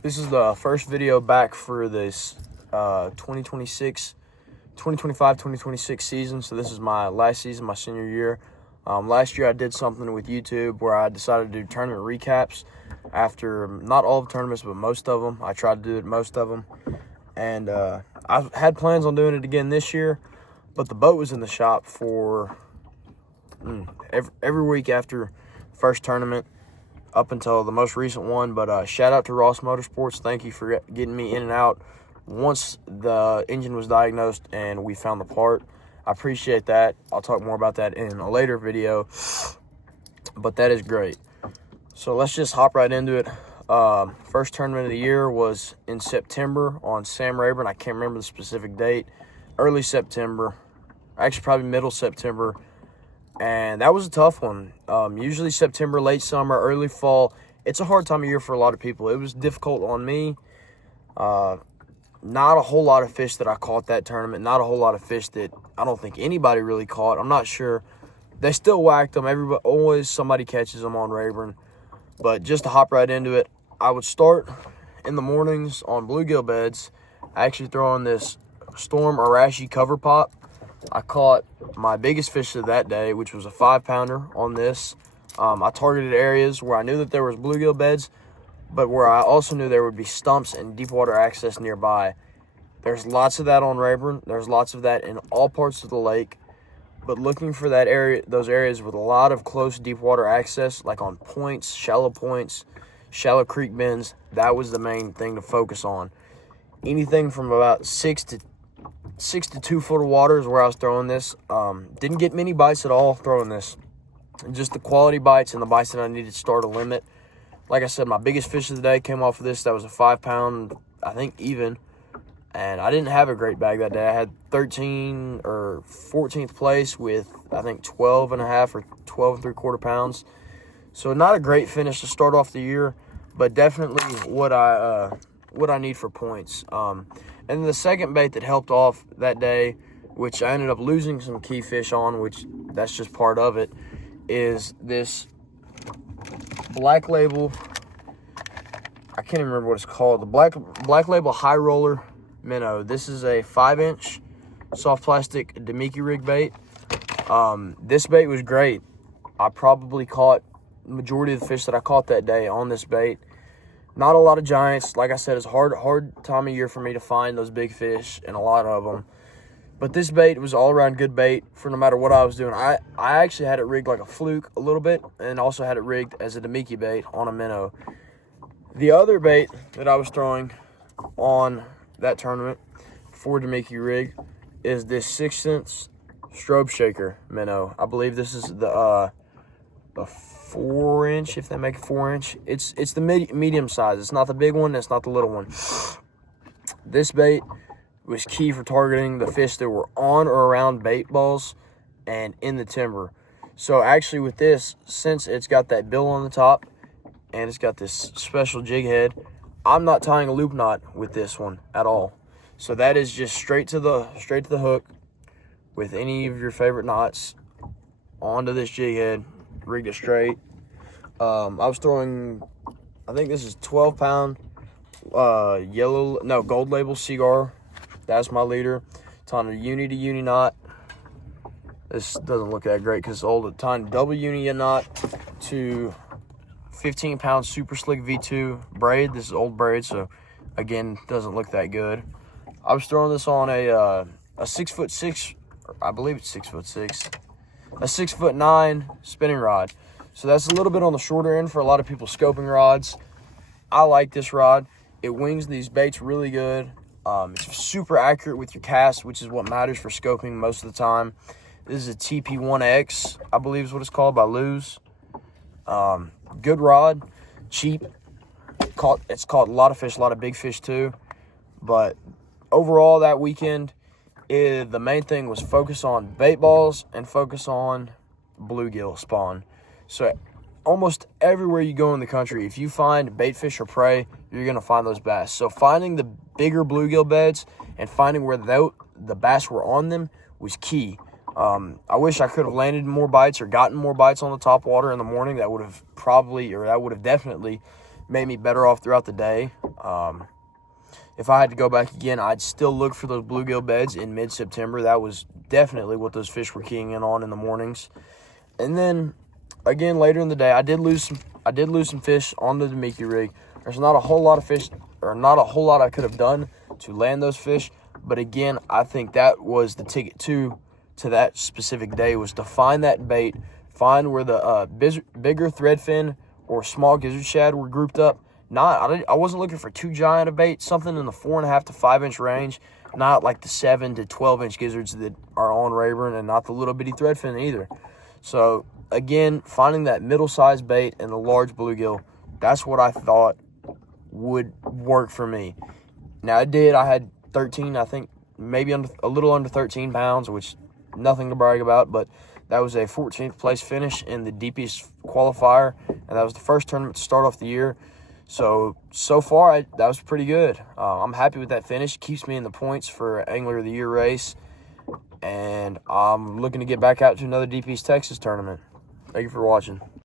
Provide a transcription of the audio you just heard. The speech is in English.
This is the first video back for this 2025-2026 season. So this is my last season, my senior year. Last year I did something with YouTube where I decided to do tournament recaps after not all the tournaments, but most of them. I tried to do it most of them. And I've had plans on doing it again this year, but the boat was in the shop for every week after first tournament up until the most recent one. But shout out to Ross Motorsports. Thank you for getting me in and out once the engine was diagnosed and we found the part. I appreciate that. I'll talk more about that in a later video, but that is great. So let's just hop right into it. First tournament of the year was in September on Sam Rayburn. I can't remember the specific date. Early September, actually probably middle September. And that was a tough one. Usually September, late summer, early fall, it's a hard time of year for a lot of people. It was difficult on me. Not a whole lot of fish that I caught that tournament. Not a whole lot of fish that I don't think anybody really caught. I'm not sure. They still whacked them. Always somebody catches them on Rayburn. But just to hop right into it, I would start in the mornings on bluegill beds. I actually throw on this Storm Arashi cover pop. I caught my biggest fish of that day, which was a 5-pounder on this. I targeted areas where I knew that there was bluegill beds, but where I also knew there would be stumps and deep water access nearby. There's lots of that on Rayburn. There's lots of that in all parts of the lake. But looking for that area, those areas with a lot of close deep water access, like on points, shallow creek bends, that was the main thing to focus on. Anything from about 6 to 2 foot of water is where I was throwing this. Didn't get many bites at all throwing this. Just the quality bites and the bites that I needed to start a limit. Like I said, my biggest fish of the day came off of this. That was a 5-pound, I think even. And I didn't have a great bag that day. I had 13 or 14th place with, I think, 12 and a half or 12 3/4 pounds. So not a great finish to start off the year, but definitely what I need for points. And the second bait that helped off that day, which I ended up losing some key fish on, which that's just part of it, is this Black Label. I can't even remember what it's called. The Black Label High Roller Minnow. This is a 5-inch soft plastic Demiki rig bait. This bait was great. I probably caught the majority of the fish that I caught that day on this bait. Not a lot of giants. Like I said, it's a hard time of year for me to find those big fish, and a lot of them. But this bait was all around good bait for no matter what I was doing. I actually had it rigged like a fluke a little bit, and also had it rigged as a Demiki bait on a minnow. The other bait that I was throwing on that tournament for Demiki rig is this 6th Sense strobe shaker minnow. I believe this is the 4-inch, if they make a 4-inch. It's the medium size. It's not the big one. It's not the little one. This bait was key for targeting the fish that were on or around bait balls and in the timber. So actually with this, since it's got that bill on the top and it's got this special jig head, I'm not tying a loop knot with this one at all. So that is just straight to the hook with any of your favorite knots onto this jig head. Rigged it straight. I was throwing, I think this is 12-pound Gold Label Cigar. That's my leader. It's on a uni to uni knot. This doesn't look that great because it's old. Tying double uni knot to 15-pound Super Slick V2 braid. This is old braid, so again, doesn't look that good. I was throwing this on a 6'6", I believe it's 6'6", a 6'9" spinning rod. So that's a little bit on the shorter end for a lot of people scoping rods. I like this rod. It wings these baits really good. It's super accurate with your cast, which is what matters for scoping most of the time. This is a TP1X, I believe is what it's called, by Luz. Good rod, cheap. It's caught a lot of fish, a lot of big fish too. But overall that weekend, the main thing was focus on bait balls and focus on bluegill spawn. So almost everywhere you go in the country, if you find bait fish or prey, you're going to find those bass. So finding the bigger bluegill beds and finding where the bass were on them was key. I wish I could have landed more bites or gotten more bites on the top water in the morning. That would have definitely made me better off throughout the day. If I had to go back again, I'd still look for those bluegill beds in mid-September. That was definitely what those fish were keying in on in the mornings. And then again later in the day, I did lose some fish on the Demiki rig. There's not a whole lot of fish, or not a whole lot I could have done to land those fish. But again, I think that was the ticket to that specific day, was to find that bait, find where the bigger threadfin or small gizzard shad were grouped up. I wasn't looking for too giant a bait, something in the 4.5 to 5 inch range, not like the 7 to 12 inch gizzards that are on Rayburn, and not the little bitty threadfin either. So again, finding that middle-sized bait and the large bluegill, that's what I thought would work for me. Now it did. I had 13, I think, maybe a little under 13 pounds, which nothing to brag about, but that was a 14th place finish in the deepest qualifier, and that was the first tournament to start off the year. So far, that was pretty good. I'm happy with that finish. Keeps me in the points for Angler of the Year race. And I'm looking to get back out to another Deep East Texas tournament. Thank you for watching.